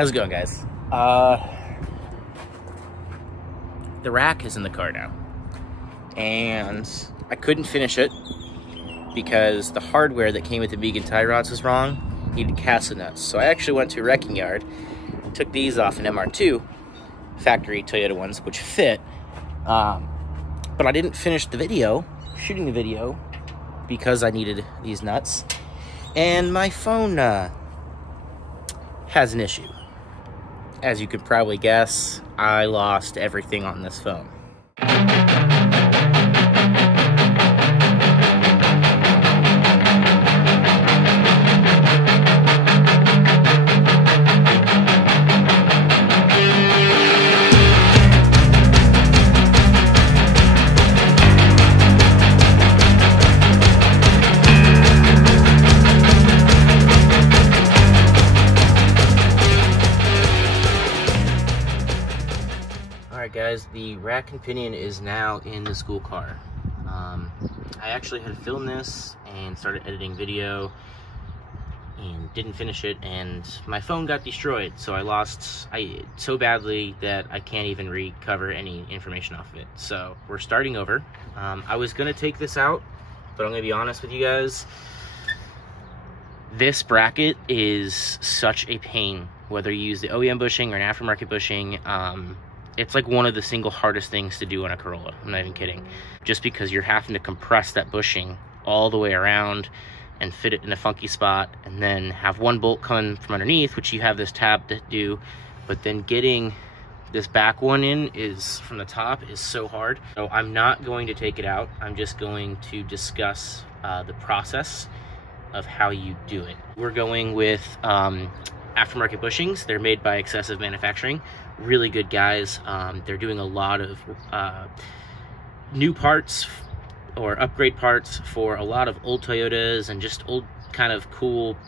How's it going, guys? The rack is in the car now, and I couldn't finish it because the hardware that came with the vegan tie rods was wrong. Needed casting nuts. So I actually went to a wrecking yard, took these off an MR2, factory Toyota ones, which fit, but I didn't finish the video, shooting the video, because I needed these nuts, and my phone has an issue. As you could probably guess, I lost everything on this phone. Alright guys, the rack and pinion is now in the school car. I actually had filmed this and started editing video and didn't finish it, and my phone got destroyed, so I lost so badly that I can't even recover any information off of it. So we're starting over. I was gonna take this out, but I'm gonna be honest with you guys. This bracket is such a pain, whether you use the OEM bushing or an aftermarket bushing. It's like one of the single hardest things to do on a Corolla. I'm not even kidding. Just because you're having to compress that bushing all the way around and fit it in a funky spot, and then have one bolt coming from underneath, which you have this tab to do, but then getting this back one in is from the top is so hard. So I'm not going to take it out. I'm just going to discuss the process of how you do it. We're going with aftermarket bushings. They're made by Excessive Manufacturing. Really good guys. They're doing a lot of new parts or upgrade parts for a lot of old Toyotas and just old kind of cool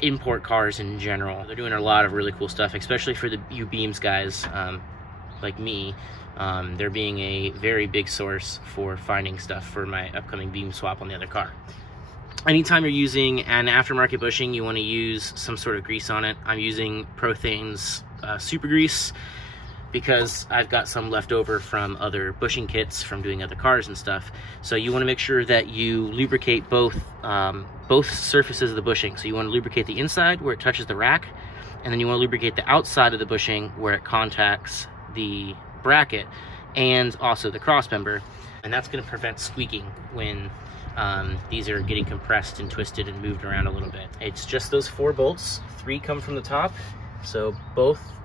import cars in general. They're doing a lot of really cool stuff, especially for the U-beams guys like me. They're being a very big source for finding stuff for my upcoming beam swap on the other car. Anytime you're using an aftermarket bushing, you want to use some sort of grease on it. I'm using Prothane's super grease because I've got some left over from other bushing kits from doing other cars and stuff. So you want to make sure that you lubricate both surfaces of the bushing. So you want to lubricate the inside where it touches the rack, and then you want to lubricate the outside of the bushing where it contacts the bracket and also the cross member. And that's going to prevent squeaking when these are getting compressed and twisted and moved around a little bit. It's just those 4 bolts. 3 come from the top. So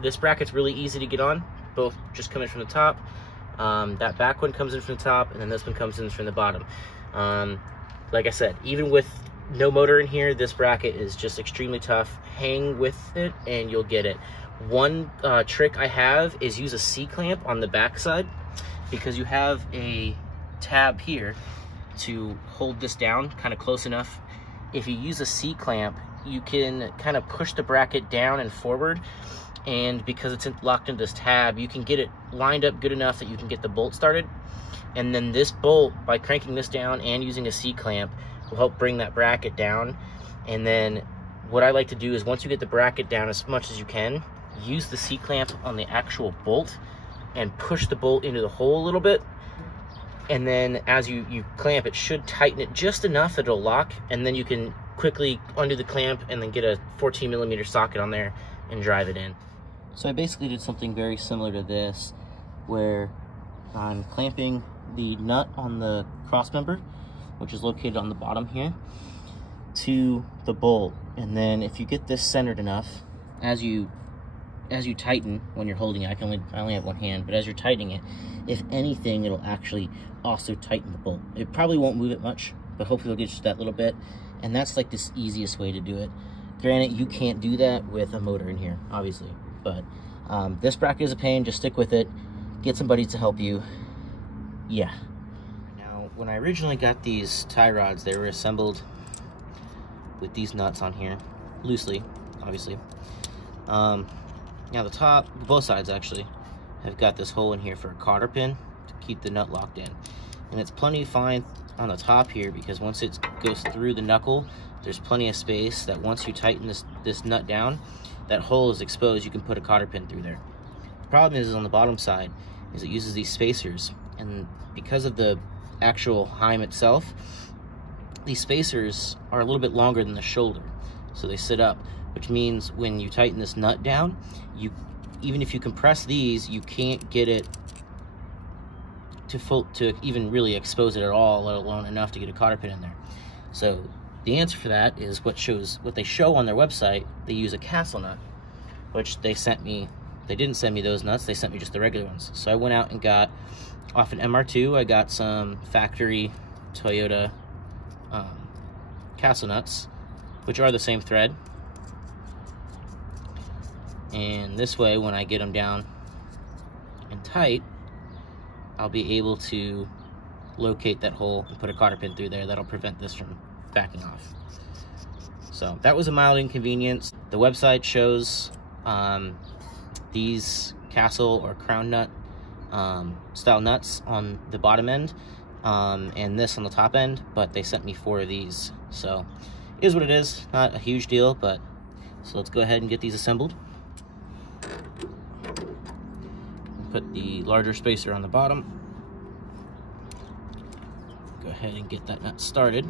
this bracket's really easy to get on. Both just come in from the top. That back one comes in from the top, and then this one comes in from the bottom. Like I said, even with no motor in here, this bracket is just extremely tough. Hang with it and you'll get it. One trick I have is use a C-clamp on the back side, because you have a tab here to hold this down kind of close enough. If you use a C-clamp, you can kind of push the bracket down and forward, and because it's locked into this tab, you can get it lined up good enough that you can get the bolt started. And then this bolt, by cranking this down and using a C-clamp, will help bring that bracket down. And then what I like to do is, once you get the bracket down as much as you can, use the C-clamp on the actual bolt and push the bolt into the hole a little bit. And then as you clamp, it should tighten it just enough that it'll lock, and then you can quickly undo the clamp and then get a 14mm socket on there and drive it in. So I basically did something very similar to this, where I'm clamping the nut on the cross member, which is located on the bottom here, to the bolt. And then if you get this centered enough, as you tighten when you're holding it, I only have one hand, but as you're tightening it, if anything, it'll actually also tighten the bolt. It probably won't move it much, but hopefully it'll get just that little bit. And that's like this easiest way to do it. Granted, you can't do that with a motor in here, obviously, but this bracket is a pain. Just stick with it. Get somebody to help you. Yeah. Now, when I originally got these tie rods, they were assembled with these nuts on here, loosely, obviously. Now the top, both sides actually, have got this hole in here for a cotter pin to keep the nut locked in. And it's plenty fine on the top here, because once it goes through the knuckle, there's plenty of space that once you tighten this nut down, that hole is exposed, you can put a cotter pin through there. The problem is on the bottom side is it uses these spacers, and because of the actual heim itself, these spacers are a little bit longer than the shoulder, so they sit up, which means when you tighten this nut down, even if you compress these, you can't get it to even really expose it at all, let alone enough to get a cotter pin in there. So the answer for that is what they show on their website. They use a castle nut, which they sent me. They didn't send me those nuts, they sent me just the regular ones. So I went out and got, off an MR2, I got some factory Toyota castle nuts, which are the same thread. And this way, when I get them down and tight, I'll be able to locate that hole and put a cotter pin through there. That'll prevent this from backing off. So that was a mild inconvenience. The website shows these castle or crown nut style nuts on the bottom end, and this on the top end, but they sent me 4 of these. So it is what it is, not a huge deal, but so let's go ahead and get these assembled. Put the larger spacer on the bottom. Go ahead and get that nut started.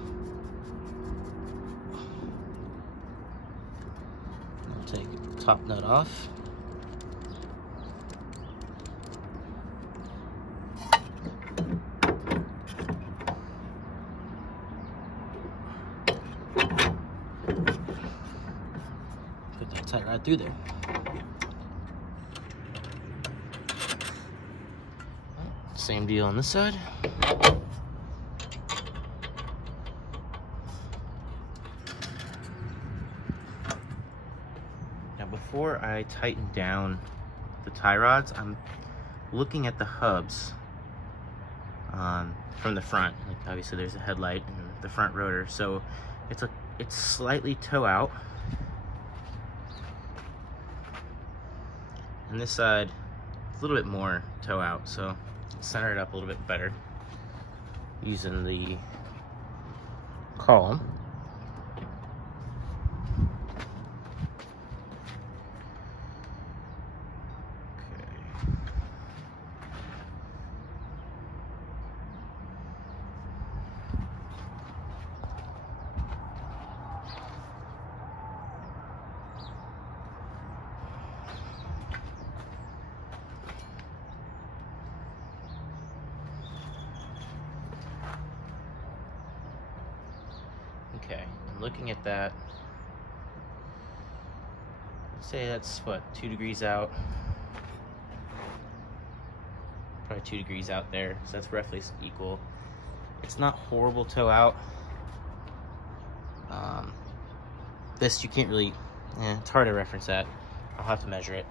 I'll take the top nut off. Put that tight right through there. Same deal on this side. Now before I tighten down the tie rods, I'm looking at the hubs from the front. Like obviously there's a headlight and the front rotor, so it's slightly toe out. And this side, it's a little bit more toe out, so center it up a little bit better using the column. Okay, I'm looking at that. Let's say that's what, 2 degrees out. Probably 2 degrees out there, so that's roughly equal. It's not horrible toe out. This you can't really, it's hard to reference that. I'll have to measure it.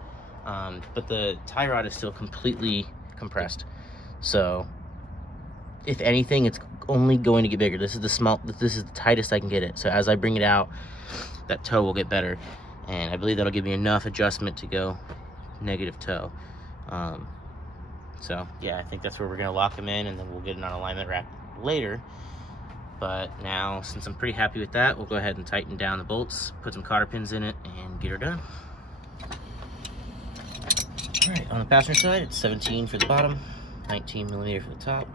But the tie rod is still completely compressed. So if anything, it's only going to get bigger. This is the tightest I can get it. So as I bring it out, that toe will get better. And I believe that'll give me enough adjustment to go negative toe. So yeah, I think that's where we're gonna lock them in, and then we'll get it on alignment rack later. But now, since I'm pretty happy with that, we'll go ahead and tighten down the bolts, put some cotter pins in it, and get her done. All right, on the passenger side, it's 17 for the bottom, 19 millimeter for the top.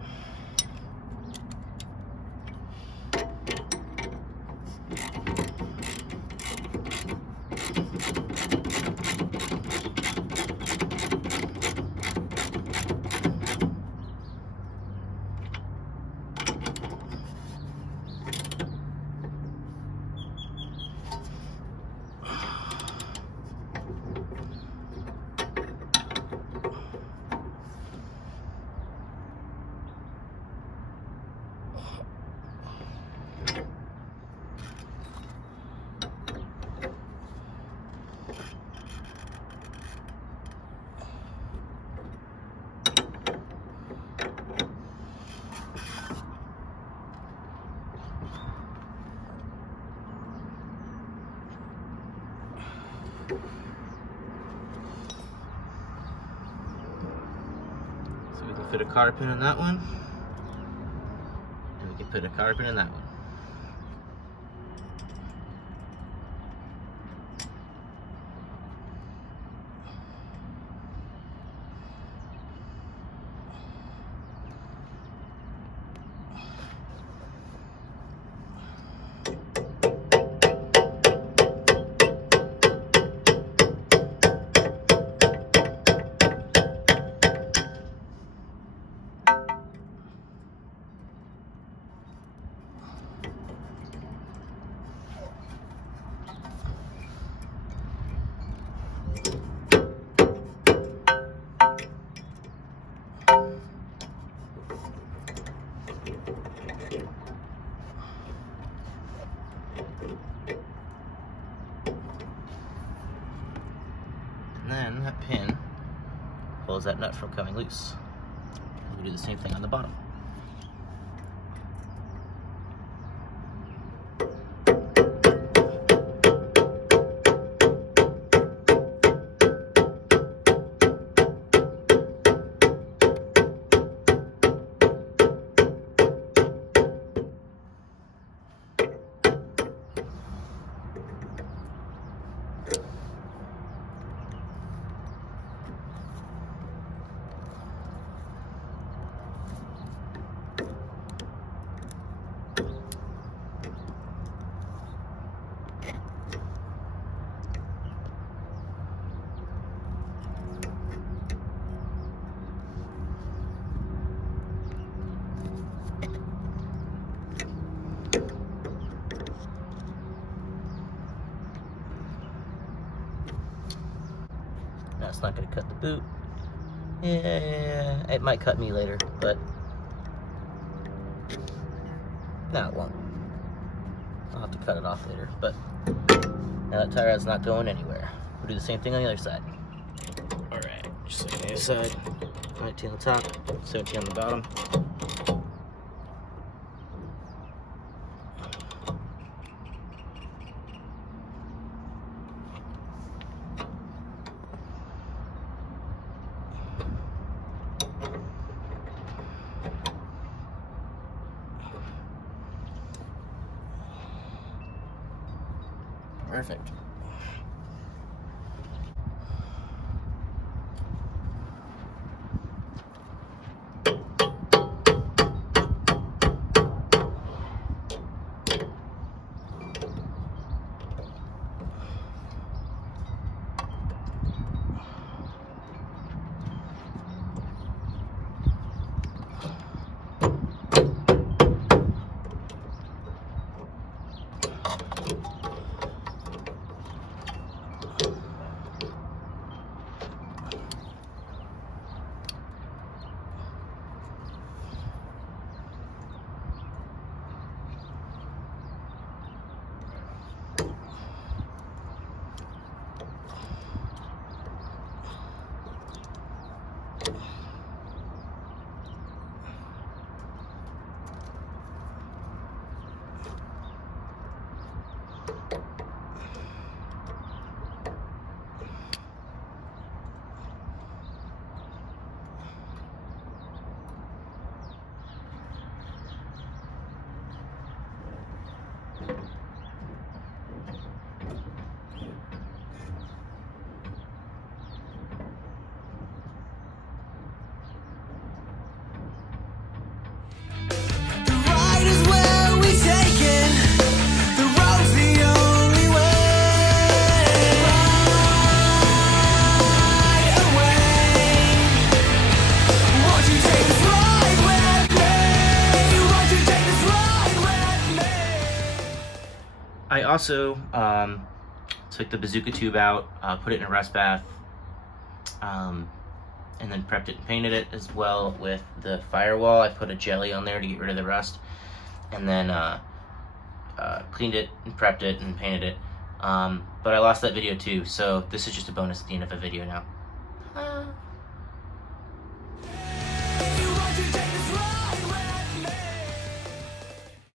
So we can fit a cotter pin in that one, and we can put a cotter pin in that one. And then that pin pulls that nut from coming loose. We'll do the same thing on the bottom. That's not going to cut the boot. Yeah, it might cut me later, but no, it won't. I'll have to cut it off later, but now that tie rod's not going anywhere. We'll do the same thing on the other side. All right, just like on the other side, 19 on the top, 17 on the bottom. Perfect. I also took the bazooka tube out, put it in a rust bath, and then prepped it and painted it as well with the firewall. I put a jelly on there to get rid of the rust, and then cleaned it and prepped it and painted it. But I lost that video too, so this is just a bonus at the end of a video now.